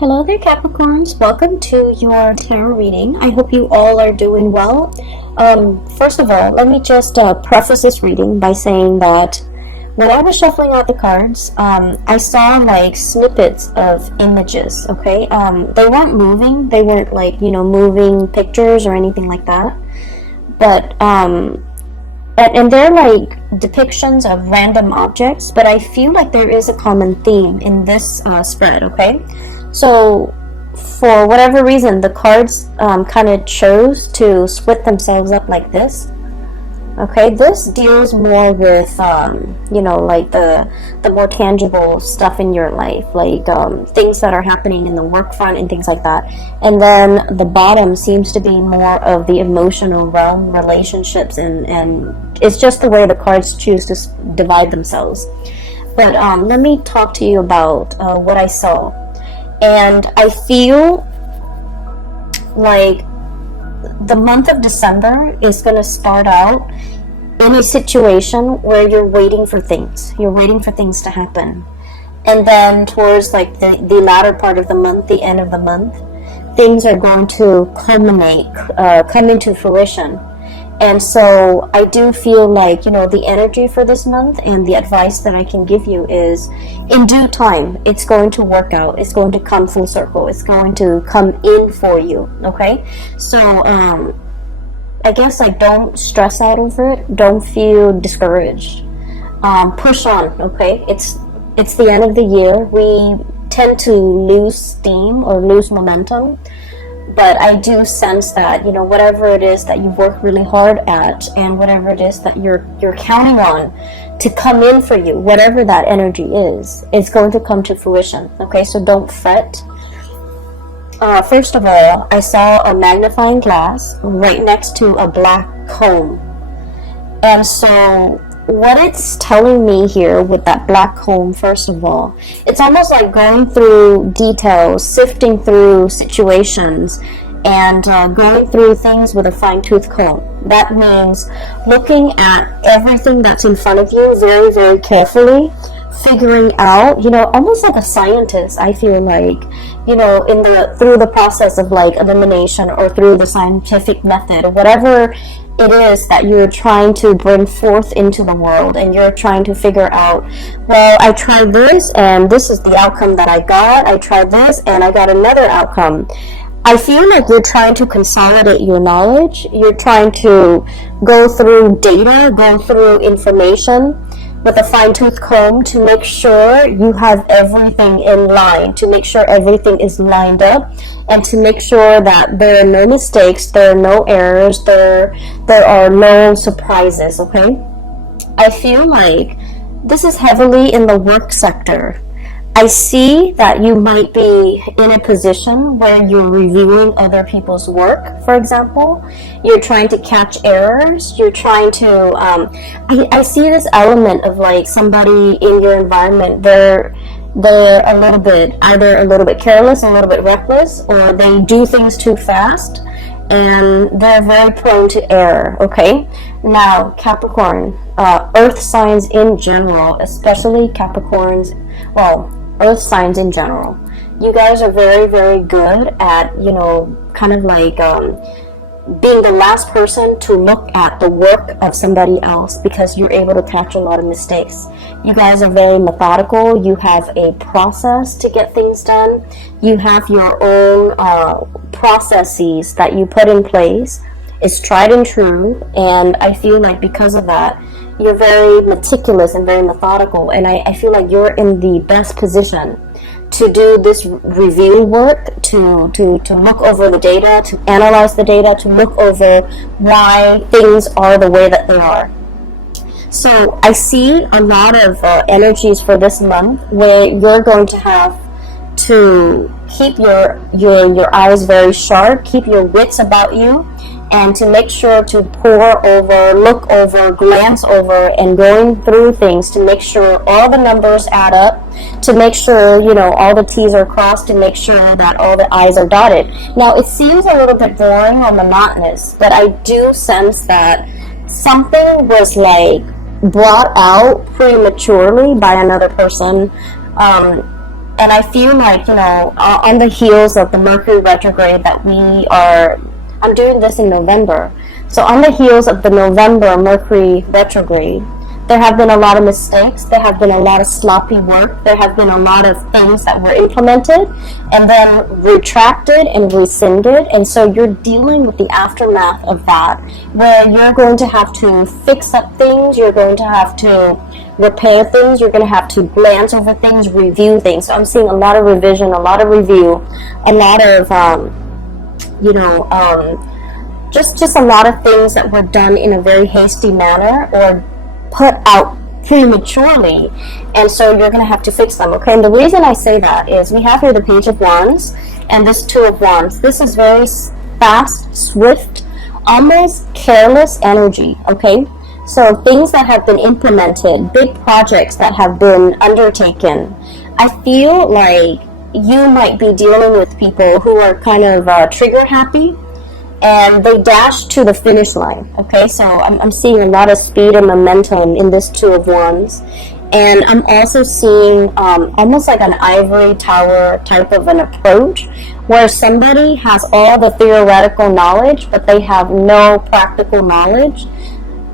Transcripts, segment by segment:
Hello there, Capricorns. Welcome to your tarot reading. I hope you all are doing well. First of all, let me just preface this reading by saying that when I was shuffling out the cards, I saw like snippets of images, okay? They weren't moving. They weren't like, moving pictures or anything like that. But, and they're like depictions of random objects, but I feel like there is a common theme in this spread, okay? So, for whatever reason, the cards kind of chose to split themselves up like this. Okay, this deals more with, like the more tangible stuff in your life, like things that are happening in the work front and things like that. And then the bottom seems to be more of the emotional realm, relationships, and it's just the way the cards choose to divide themselves. But let me talk to you about what I saw. And I feel like the month of December is going to start out in a situation where you're waiting for things. You're waiting for things to happen. And then towards like the latter part of the month, the end of the month, things are going to culminate, come into fruition. And so I do feel like, the energy for this month and the advice that I can give you is in due time, it's going to work out. It's going to come full circle. It's going to come in for you. Okay. So, I guess don't stress out over it. Don't feel discouraged. Push on. Okay. It's the end of the year. We tend to lose steam or lose momentum. But I do sense that, whatever it is that you've worked really hard at and whatever it is that you're counting on to come in for you, whatever that energy is, it's going to come to fruition. Okay, so don't fret. First of all, I saw a magnifying glass right next to a black comb. And so what it's telling me here with that black comb, first of all, it's almost like going through details, sifting through situations, and going through things with a fine-tooth comb. That means looking at everything that's in front of you very, very carefully, figuring out, almost like a scientist, I feel like, through the process of like elimination or through the scientific method or whatever it is that you're trying to bring forth into the world, and you're trying to figure out, well, I tried this and this is the outcome that I got. I tried this and I got another outcome. I feel like you're trying to consolidate your knowledge. You're trying to go through data, go through information with a fine-tooth comb to make sure you have everything in line, to make sure everything is lined up, and to make sure that there are no mistakes, there are no errors, there are no surprises, okay? I feel like this is heavily in the work sector. I see that you might be in a position where you're reviewing other people's work, for example. You're trying to catch errors. You're trying to, I see this element of like somebody in your environment, they're a little bit, either a little bit careless, a little bit reckless, or they do things too fast, and they're very prone to error, okay? Now, Capricorn, earth signs in general, especially Capricorns, earth signs in general, you guys are very, very good at, kind of like being the last person to look at the work of somebody else, because you're able to catch a lot of mistakes. You guys are very methodical. You have a process to get things done. You have your own processes that you put in place. It's tried and true, and I feel like because of that, you're very meticulous and very methodical, and I feel like you're in the best position to do this review work, to look over the data, to analyze the data, to look over why things are the way that they are. So I see a lot of energies for this month where you're going to have to keep your eyes very sharp, keep your wits about you, and to make sure to pore over, look over, glance over, and going through things to make sure all the numbers add up, to make sure, all the T's are crossed, to make sure that all the I's are dotted. Now, it seems a little bit boring or monotonous, but I do sense that something was like brought out prematurely by another person, And I feel like, on the heels of the Mercury retrograde I'm doing this in November. So on the heels of the November Mercury retrograde, there have been a lot of mistakes. There have been a lot of sloppy work. There have been a lot of things that were implemented and then retracted and rescinded. And so you're dealing with the aftermath of that, where you're going to have to fix up things. You're going to have to repair things. You're going to have to glance over things, review things. So I'm seeing a lot of revision, a lot of review, a lot of, just a lot of things that were done in a very hasty manner or put out prematurely, and so you're going to have to fix them, okay? And the reason I say that is we have here the Page of Wands and this Two of Wands. This is very fast, swift, almost careless energy, okay? So things that have been implemented, big projects that have been undertaken, I feel like you might be dealing with people who are kind of trigger happy, and they dash to the finish line, okay? So I'm seeing a lot of speed and momentum in this Two of Wands. And I'm also seeing almost like an ivory tower type of an approach, where somebody has all the theoretical knowledge, but they have no practical knowledge.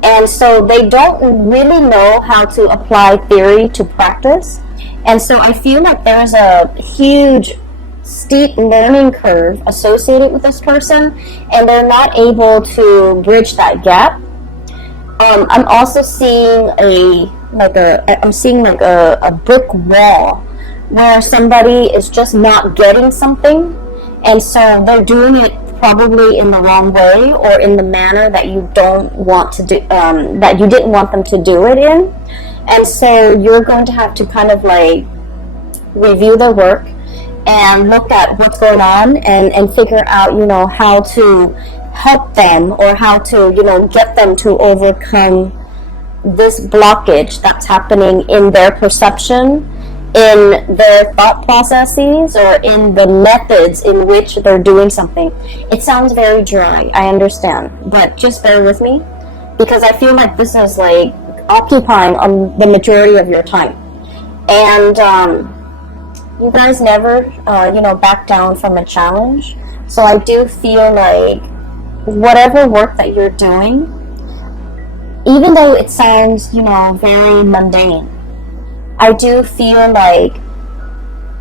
And so they don't really know how to apply theory to practice. And so I feel like there's a huge steep learning curve associated with this person, and they're not able to bridge that gap. I'm also seeing a brick wall where somebody is just not getting something, and so they're doing it probably in the wrong way or in the manner that you don't want to do, that you didn't want them to do it in. And so you're going to have to kind of like review their work and look at what's going on and figure out, how to help them or how to, get them to overcome this blockage that's happening in their perception, in their thought processes, or in the methods in which they're doing something. It sounds very dry, I understand, but just bear with me, because I feel like this is like occupying the majority of your time. And you guys never, back down from a challenge. So I do feel like whatever work that you're doing, even though it sounds, very mundane, I do feel like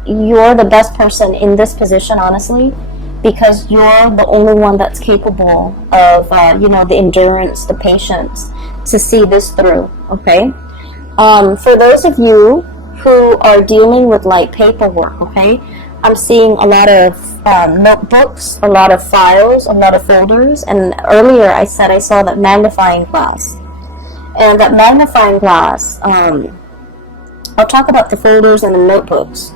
you're the best person in this position, honestly, because you're the only one that's capable of, the endurance, the patience to see this through, okay? For those of you who are dealing with like paperwork, okay, I'm seeing a lot of notebooks, a lot of files, a lot of folders, and earlier I said I saw that magnifying glass. And that magnifying glass, I'll talk about the folders and the notebooks.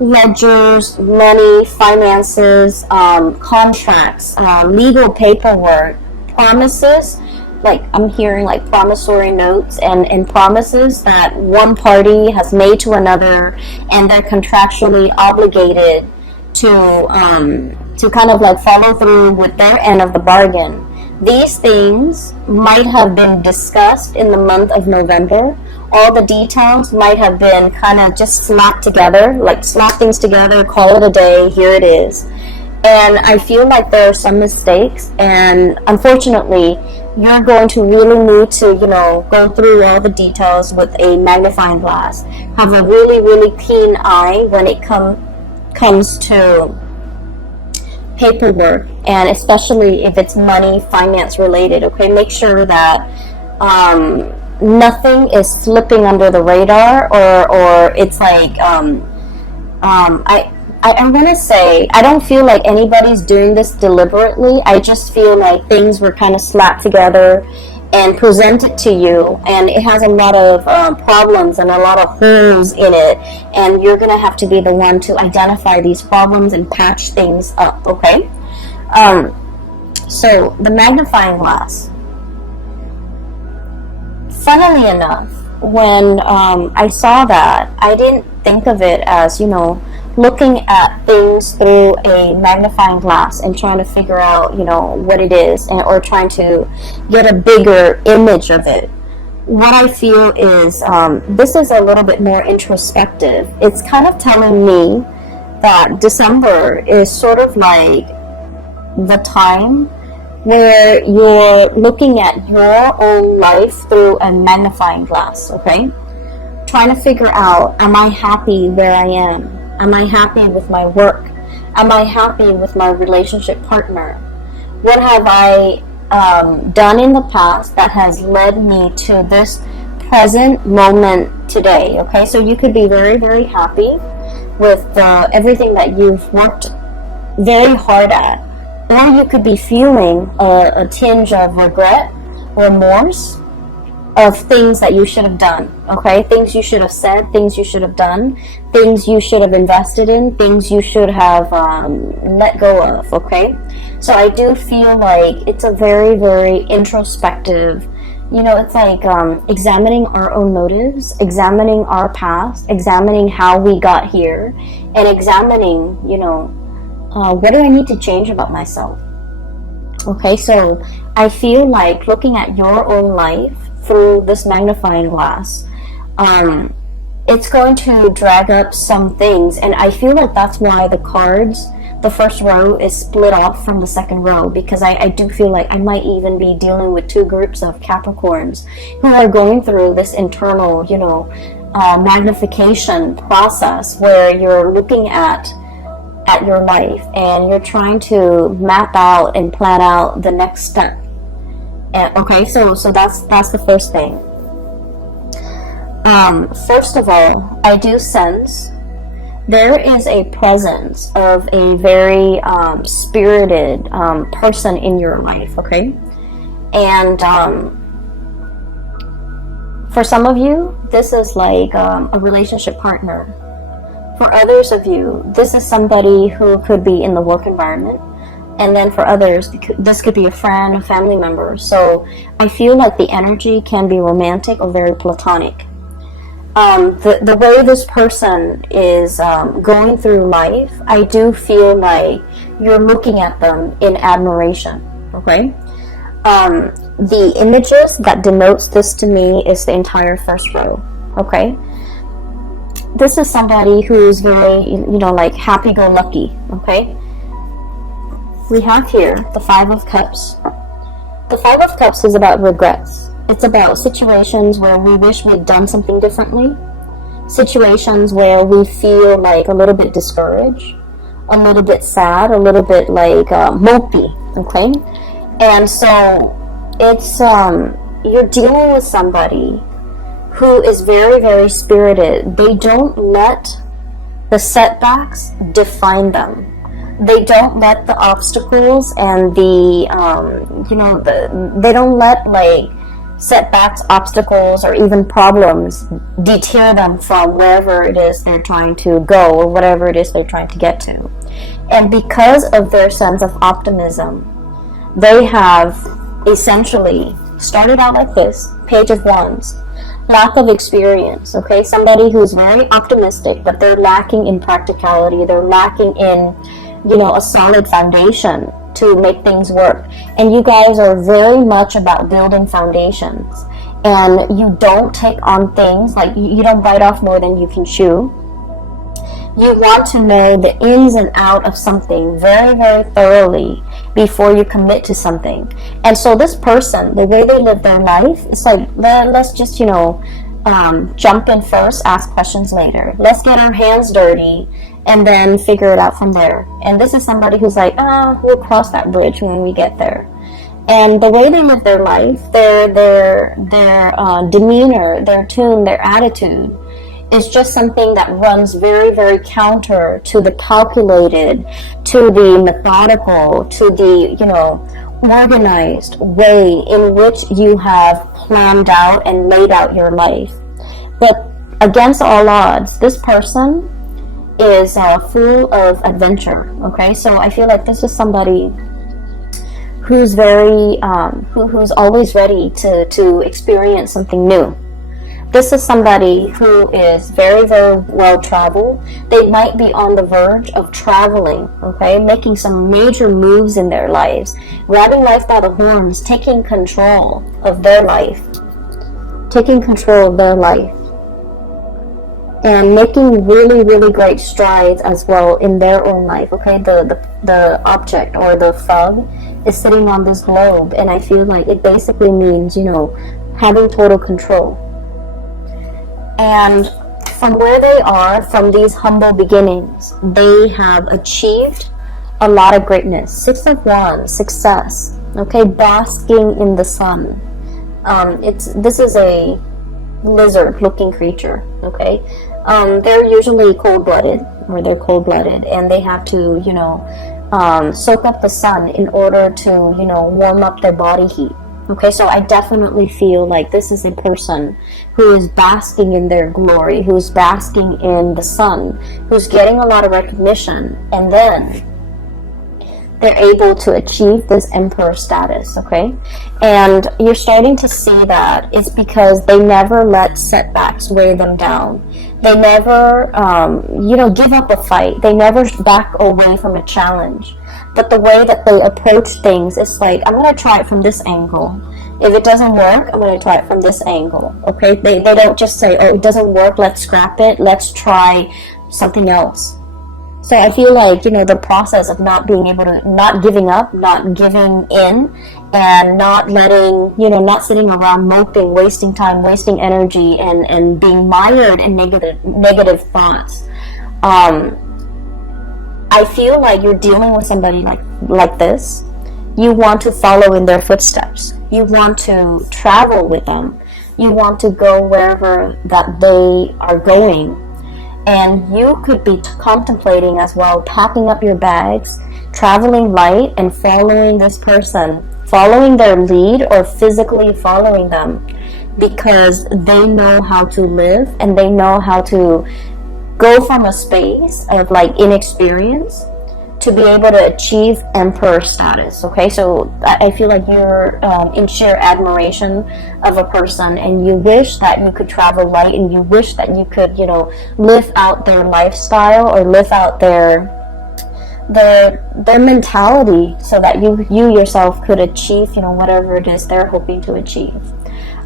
Ledgers, money, finances, contracts, legal paperwork, promises. Like I'm hearing like promissory notes and promises that one party has made to another, and they're contractually obligated to kind of like follow through with their end of the bargain. These things might have been discussed in the month of November. All the details might have been kind of just slapped together, like slap things together, call it a day, here it is. And I feel like there are some mistakes, and unfortunately, you're going to really need to, go through all the details with a magnifying glass. Have a really, really keen eye when it comes to paperwork, and especially if it's money, finance related, okay? Make sure that nothing is slipping under the radar, or it's like, I'm going to say, I don't feel like anybody's doing this deliberately. I just feel like things were kind of slapped together and presented to you, and it has a lot of problems and a lot of holes in it, and you're going to have to be the one to identify these problems and patch things up, okay? So, the magnifying glass. Funnily enough, when I saw that, I didn't think of it as, looking at things through a magnifying glass and trying to figure out, what it is, or trying to get a bigger image of it. what I feel is this is a little bit more introspective. It's kind of telling me that December is sort of like the time where you're looking at your own life through a magnifying glass, okay? Trying to figure out, am I happy where I am? Am I happy with my work? Am I happy with my relationship partner? What have I done in the past that has led me to this present moment today? Okay, so you could be very, very happy with everything that you've worked very hard at, or you could be feeling a tinge of regret, remorse of things that you should have done, okay? Things you should have said, things you should have done, things you should have invested in, things you should have let go of, okay? So I do feel like it's a very, very introspective, you know, it's like examining our own motives, examining our past, examining how we got here, and examining, you know, what do I need to change about myself? Okay, so I feel like looking at your own life through this magnifying glass, it's going to drag up some things, and I feel like that's why the cards, the first row is split off from the second row, because I do feel like I might even be dealing with two groups of Capricorns who are going through this internal, you know, magnification process where you're looking at your life and you're trying to map out and plan out the next step. And, okay, so that's the first thing. First of all, I do sense there is a presence of a very spirited person in your life, okay? And for some of you, this is like a relationship partner. For others of you, this is somebody who could be in the work environment. And then for others, this could be a friend, a family member. So I feel like the energy can be romantic or very platonic. The way this person is going through life, I do feel like you're looking at them in admiration, okay? The images that denotes this to me is the entire first row, okay? This is somebody who's very, you know, like happy-go-lucky, okay? We have here the Five of Cups. The Five of Cups is about regrets. It's about situations where we wish we'd done something differently, situations where we feel like a little bit discouraged, a little bit sad, a little bit like mopey, okay? And so it's, you're dealing with somebody who is very, very spirited. They don't let the setbacks define them. They don't let the obstacles and the, you know, they don't let like setbacks, obstacles, or even problems deter them from wherever it is they're trying to go or whatever it is they're trying to get to. And because of their sense of optimism, they have essentially started out like this, Page of Wands. Lack of experience, okay? Somebody who's very optimistic, but they're lacking in practicality. They're lacking in, you know, a solid foundation to make things work. And you guys are very much about building foundations. And you don't take on things, like you don't bite off more than you can chew. You want to know the ins and out of something very, very thoroughly before you commit to something. And so this person, the way they live their life, it's like, let's just, you know, jump in first, ask questions later. Let's get our hands dirty and then figure it out from there. And this is somebody who's like, we'll cross that bridge when we get there. And the way they live their life, their demeanor, their tune, their attitude, is just something that runs very, very counter to the calculated, to the methodical, to the, you know, organized way in which you have planned out and laid out your life. But against all odds, this person is full of adventure, okay? So I feel like this is somebody who's very, who's always ready to experience something new. This is somebody who is very, very well traveled. They might be on the verge of traveling, okay, making some major moves in their lives, grabbing life by the horns, taking control of their life, taking control of their life, and making really, really great strides as well in their own life. Okay, the object or the frog is sitting on this globe, and I feel like it basically means, you know, having total control. And from where they are, from these humble beginnings, they have achieved a lot of greatness. 6 of Wands, success. Okay, basking in the sun. This is a lizard-looking creature. Okay, they're usually cold-blooded, and they have to, you know, soak up the sun in order to, you know, warm up their body heat. Okay, so I definitely feel like this is a person who is basking in their glory, who's basking in the sun, who's getting a lot of recognition, and then they're able to achieve this emperor status. Okay, and you're starting to see that it's because they never let setbacks weigh them down. They never, you know, give up a fight. They never back away from a challenge. But the way that they approach things is like, I'm going to try it from this angle. If it doesn't work, I'm going to try it from this angle. Okay, they don't just say, oh, it doesn't work, let's scrap it, let's try something else. So I feel like, you know, the process of not being able to, not giving up, not giving in, and not letting, you know, not sitting around moping, wasting time, wasting energy, and being mired in negative thoughts. I feel like you're dealing with somebody like this. You want to follow in their footsteps. You want to travel with them. You want to go wherever that they are going. And you could be contemplating as well, packing up your bags, traveling light, and following this person, following their lead or physically following them, because they know how to live and they know how to go from a space of like inexperience to be able to achieve emperor status. Okay, so I feel like you're in sheer admiration of a person, and you wish that you could travel light, and you wish that you could, you know, live out their lifestyle or live out their mentality, so that you yourself could achieve, you know, whatever it is they're hoping to achieve.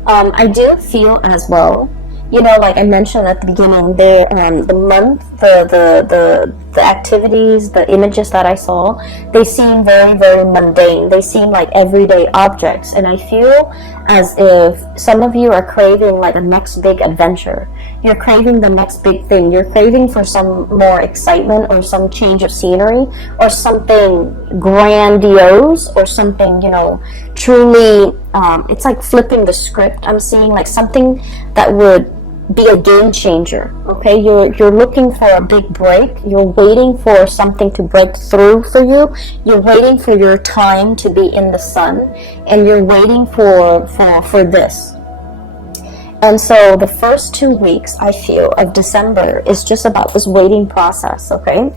I do feel as well, you know, like I mentioned at the beginning, the month, the activities, the images that I saw, they seem very, very mundane. They seem like everyday objects, and I feel as if some of you are craving like a next big adventure. You're craving the next big thing. You're craving for some more excitement, or some change of scenery, or something grandiose, or something, you know, truly, it's like flipping the script. I'm seeing like something that would be a game changer. Okay, you're looking for a big break. You're waiting for something to break through for you. You're waiting for your time to be in the sun, and you're waiting for this. And so the first 2 weeks, I feel, of December is just about this waiting process. Okay,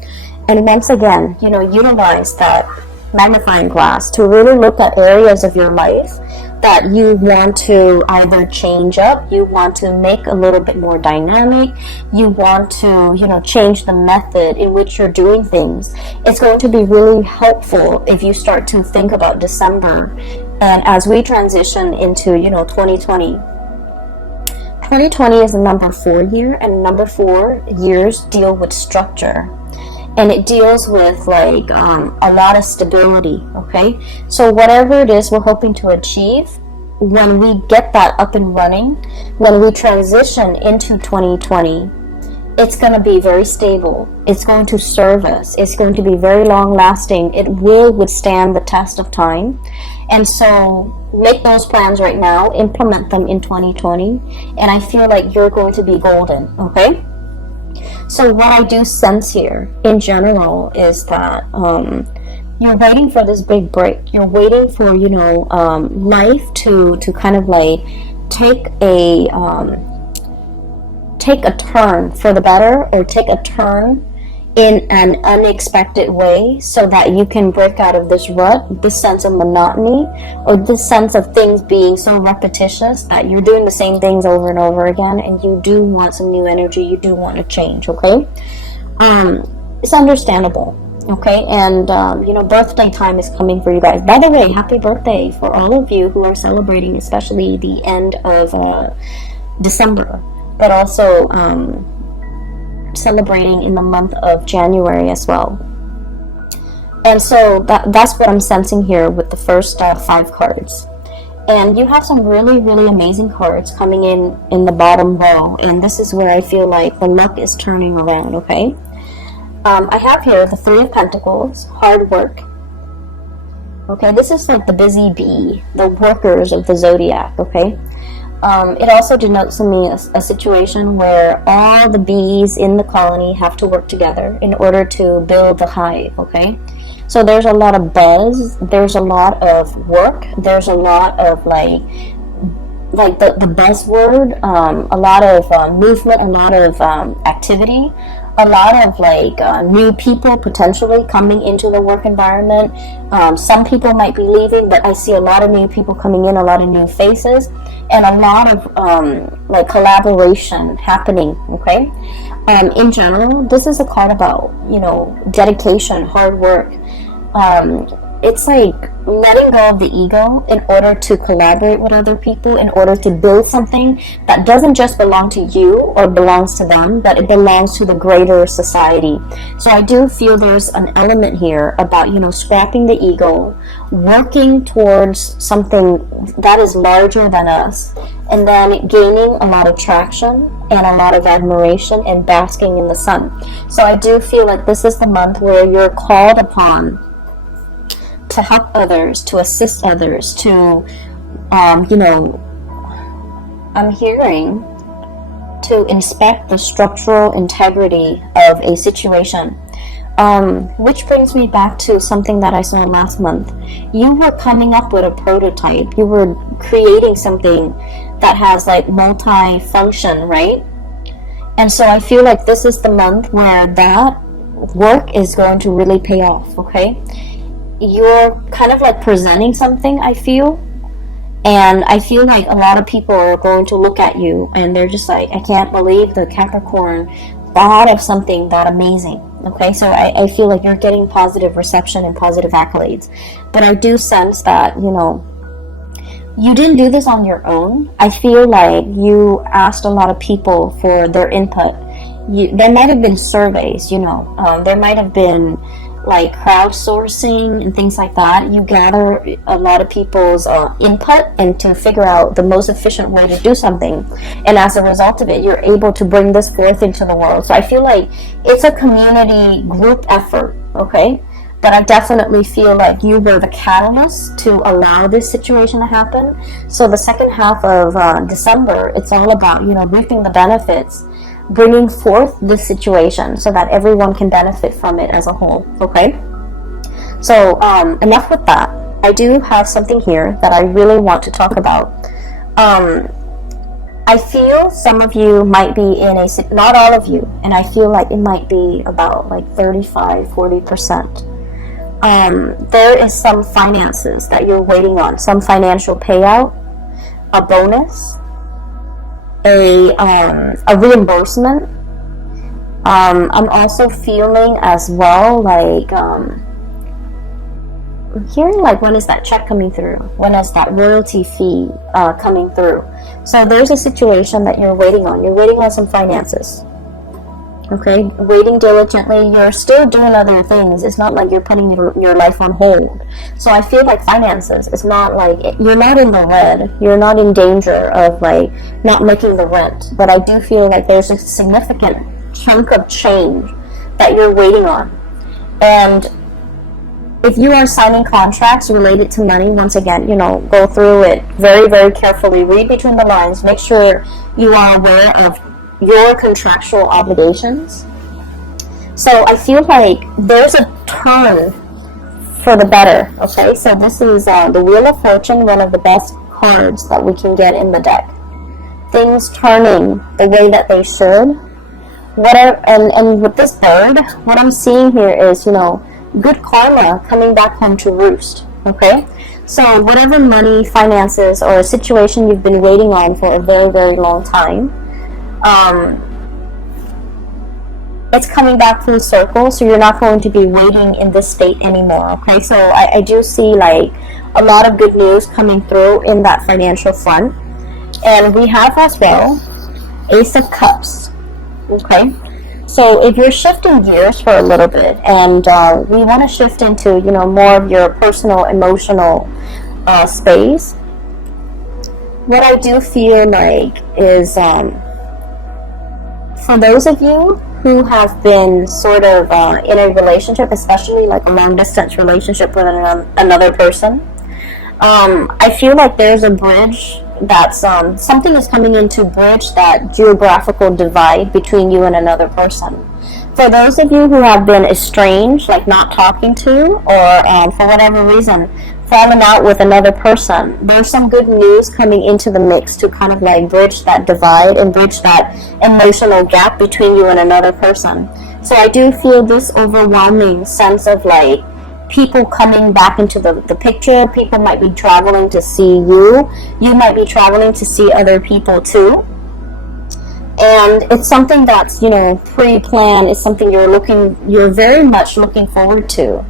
and once again, you know, utilize that magnifying glass to really look at areas of your life that you want to either change up, you want to make a little bit more dynamic, you want to, you know, change the method in which you're doing things. It's going to be really helpful if you start to think about December, and as we transition into, you know, 2020. 2020 is a number 4 year, and number 4 years deal with structure. And it deals with like a lot of stability. Okay, so whatever it is we're hoping to achieve, when we get that up and running, when we transition into 2020, it's going to be very stable. It's going to serve us. It's going to be very long lasting. It will withstand the test of time. And so make those plans right now, implement them in 2020, and I feel like you're going to be golden. Okay, so what I do sense here in general is that you're waiting for this big break. You're waiting for, you know, life to kind of like take a turn for the better, or take a turn in an unexpected way, so that you can break out of this rut, this sense of monotony, or this sense of things being so repetitious that you're doing the same things over and over again, and you do want some new energy, you do want to change. Okay, it's understandable. Okay, and you know, birthday time is coming for you guys. By the way, happy birthday for all of you who are celebrating, especially the end of December, but also celebrating in the month of January as well. And so that's what I'm sensing here with the first 5 cards. And you have some really, really amazing cards coming in the bottom row, and this is where I feel like the luck is turning around, okay? I have here the 3 of Pentacles, hard work. Okay, this is like the busy bee, the workers of the zodiac, okay? It also denotes to me a situation where all the bees in the colony have to work together in order to build the hive, okay? So there's a lot of buzz, there's a lot of work, there's a lot of like the buzzword, a lot of movement, a lot of activity, a lot of like new people potentially coming into the work environment. Some people might be leaving, but I see a lot of new people coming in, a lot of new faces, and a lot of like collaboration happening, okay? In general, this is a card about, you know, dedication, hard work. It's like letting go of the ego in order to collaborate with other people, in order to build something that doesn't just belong to you or belongs to them, but it belongs to the greater society. So I do feel there's an element here about, you know, scrapping the ego, working towards something that is larger than us, and then gaining a lot of traction and a lot of admiration and basking in the sun. So I do feel like this is the month where you're called upon to help others, to assist others, to, you know, I'm hearing to inspect the structural integrity of a situation. Which brings me back to something that I saw last month. You were coming up with a prototype. You were creating something that has like multi-function, right? And so I feel like this is the month where that work is going to really pay off, okay? You're kind of like presenting something, I feel, and I feel like a lot of people are going to look at you and they're just like, I can't believe the Capricorn thought of something that amazing. Okay, so I feel like you're getting positive reception and positive accolades, but I do sense that, you know, you didn't do this on your own. I feel like you asked a lot of people for their input. There might have been surveys, you know, there might have been like crowdsourcing and things like that. You gather a lot of people's input and to figure out the most efficient way to do something, and as a result of it, you're able to bring this forth into the world. So I feel like it's a community group effort, okay? But I definitely feel like you were the catalyst to allow this situation to happen. So the second half of December, it's all about, you know, reaping the benefits, bringing forth this situation so that everyone can benefit from it as a whole, okay? So enough with that. I do have something here that I really want to talk about. I feel some of you might be in a, not all of you, and I feel like it might be about like 35-40%. There is some finances that you're waiting on, some financial payout, a bonus, a reimbursement. I'm also feeling as well like I'm hearing like, when is that check coming through? When is that royalty fee coming through? So there's a situation that you're waiting on. You're waiting on some finances. Okay, waiting diligently. You're still doing other things. It's not like you're putting your life on hold. So I feel like finances, it's not like, you're not in the red. You're not in danger of like not making the rent. But I do feel like there's a significant chunk of change that you're waiting on. And if you are signing contracts related to money, once again, you know, go through it very, very carefully. Read between the lines. Make sure you are aware of your contractual obligations. So I feel like there's a turn for the better, okay? So this is the Wheel of Fortune, one of the best cards that we can get in the deck. Things turning the way that they should. And with this bird, what I'm seeing here is, you know, good karma coming back home to roost, okay? So whatever money, finances, or a situation you've been waiting on for a very, very long time, it's coming back full circle, so you're not going to be waiting in this state anymore. Okay, so I do see like a lot of good news coming through in that financial front. And we have as well Ace of Cups. Okay, so if you're shifting gears for a little bit, and we want to shift into, you know, more of your personal emotional space, what I do feel like is for those of you who have been sort of in a relationship, especially like a long distance relationship with another person, I feel like there's a bridge that's something is coming in to bridge that geographical divide between you and another person. For those of you who have been estranged, like not talking to, or for whatever reason fallen out with another person, there's some good news coming into the mix to kind of like bridge that divide and bridge that emotional gap between you and another person. So I do feel this overwhelming sense of like people coming back into the picture. People might be traveling to see you. You might be traveling to see other people too. And it's something that's, you know, pre-planned. It's something you're very much looking forward to.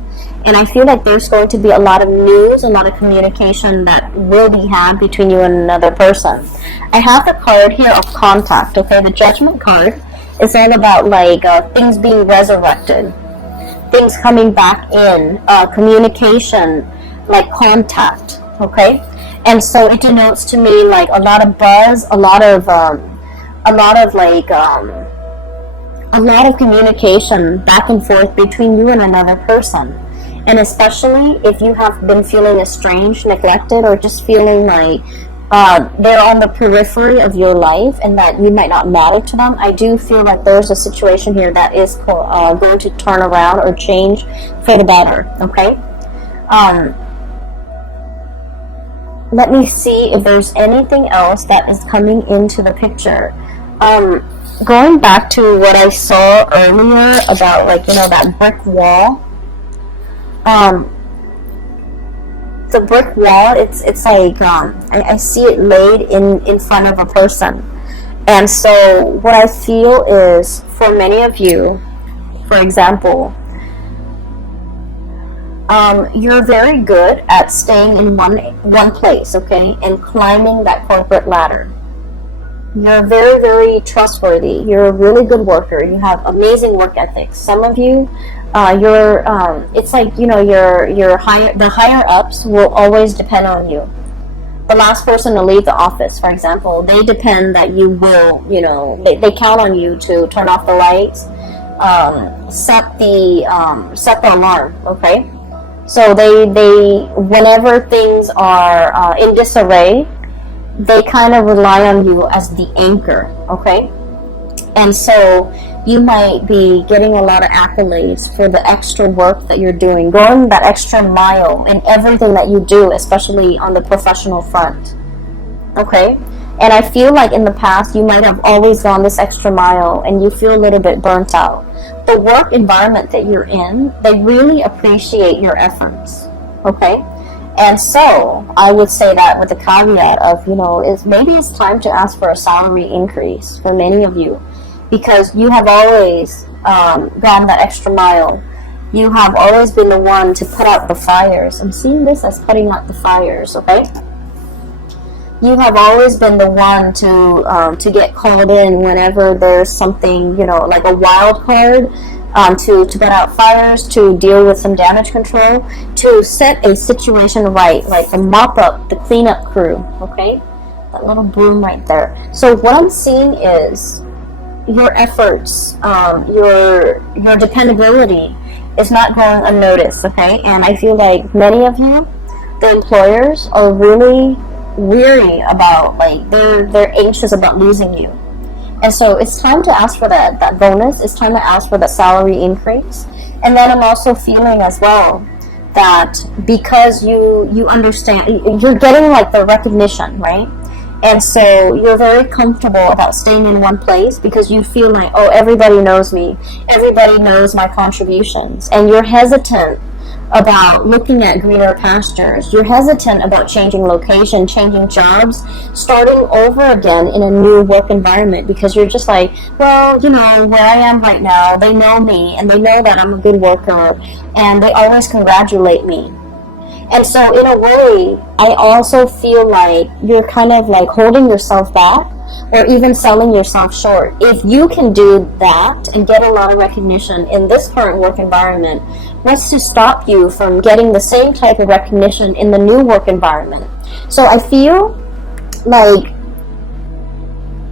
And I feel like there's going to be a lot of news, a lot of communication that will be had between you and another person. I have the card here of contact, okay? The Judgment card is all about like things being resurrected, things coming back in, communication, like contact, okay? And so it denotes to me like a lot of buzz, a lot of communication back and forth between you and another person. And especially if you have been feeling estranged, neglected, or just feeling like they're on the periphery of your life and that you might not matter to them, I do feel like there's a situation here that is going to turn around or change for the better, okay? Let me see if there's anything else that is coming into the picture. Going back to what I saw earlier about, like, you know, that brick wall. The brick wall, it's like I see it laid in front of a person. And so what I feel is, for many of you, for example, you're very good at staying in one place, okay, and climbing that corporate ladder. You're very, very trustworthy. You're a really good worker. You have amazing work ethics. Some of you, it's like, you know, the higher ups will always depend on you. The last person to leave the office, for example, they depend that you will, you know, they count on you to turn off the lights, set the alarm, okay? So they whenever things are in disarray, they kind of rely on you as the anchor, okay? And so you might be getting a lot of accolades for the extra work that you're doing, going that extra mile in everything that you do, especially on the professional front, okay? And I feel like in the past you might have always gone this extra mile and you feel a little bit burnt out. The work environment that you're in, they really appreciate your efforts, okay? And so I would say that with the caveat of, you know, maybe it's time to ask for a salary increase for many of you, because you have always gone that extra mile. You have always been the one to put out the fires. I'm seeing this as putting out the fires, okay? You have always been the one to get called in whenever there's something, you know, like a wild card, to put out fires, to deal with some damage control, to set a situation right, like the mop up, the cleanup crew, okay? That little broom right there. So what I'm seeing is your efforts, your dependability is not going unnoticed, okay? And I feel like many of you, the employers, are really weary about, like, they're anxious about losing you. And so it's time to ask for that bonus. It's time to ask for that salary increase. And then I'm also feeling as well that because you understand, you're getting like the recognition, right? And so you're very comfortable about staying in one place because you feel like, oh, everybody knows me. Everybody knows my contributions. And you're hesitant about looking at greener pastures. You're hesitant about changing location, changing jobs, starting over again in a new work environment, because you're just like, well, you know, where I am right now, they know me and they know that I'm a good worker and they always congratulate me. And so in a way, I also feel like you're kind of like holding yourself back or even selling yourself short. If you can do that and get a lot of recognition in this current work environment, what's to stop you from getting the same type of recognition in the new work environment? So I feel like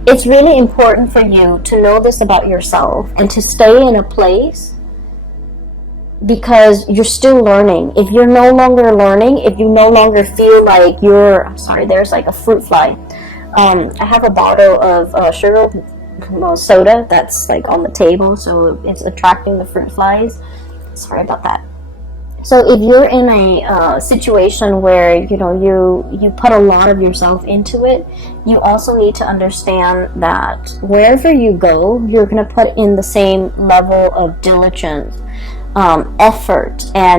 it's really important for you to know this about yourself and to stay in a place, because you're still learning. If you're no longer learning, if you no longer feel like you're, sorry, there's like a fruit fly. I have a bottle of sugar soda that's like on the table, so it's attracting the fruit flies. Sorry about that. So if you're in a situation where, you know, you put a lot of yourself into it, you also need to understand that wherever you go, you're going to put in the same level of diligence, effort, and